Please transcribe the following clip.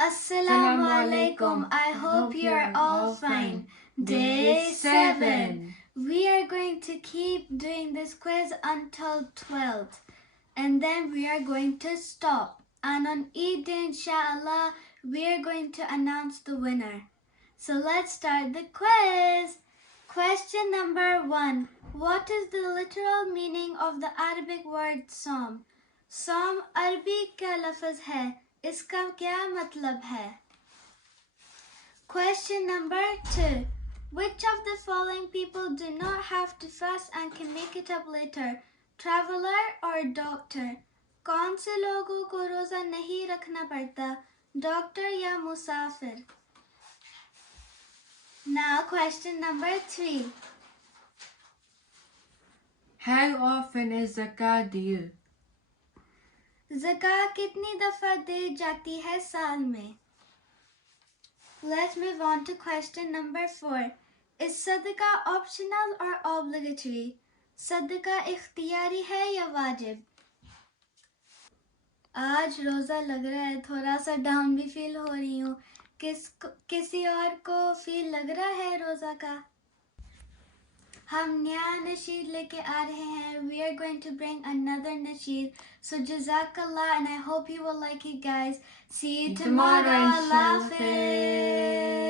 Assalamu alaikum. I hope you are all fine. Day 7. We are going to keep doing this quiz until 12th. And then we are going to stop. And on Eid day, inshallah, we are going to announce the winner. So let's start the quiz. Question number 1. What is the literal meaning of the Arabic word Psalm? Psalm अरबी का लफ्ज़ है, इसका क्या मतलब है? Question number 2. Which of the following people do not have to fast and can make it up later? Traveler or doctor? कौन से लोगों को रोज़ा नहीं रखना पड़ता? Doctor या मुसाफिर? Now question number 3. How often is zakat due? ज़कात कितनी दफ़ा दी जाती है साल में? Let's move on to question number 4. Is सदका optional or obligatory? सदका इख्तियारी है या वाजिब? आज रोज़ा लग रहा है, थोड़ा सा डाउन भी फील हो रही हूँ. किसी और को फील लग रहा है रोज़ा का? हम नया नशीद लेके आ रहे हैं. We are going to bring another nasheed. So Jazakallah, and I hope you will like it, guys. See you tomorrow. Allah Hafiz.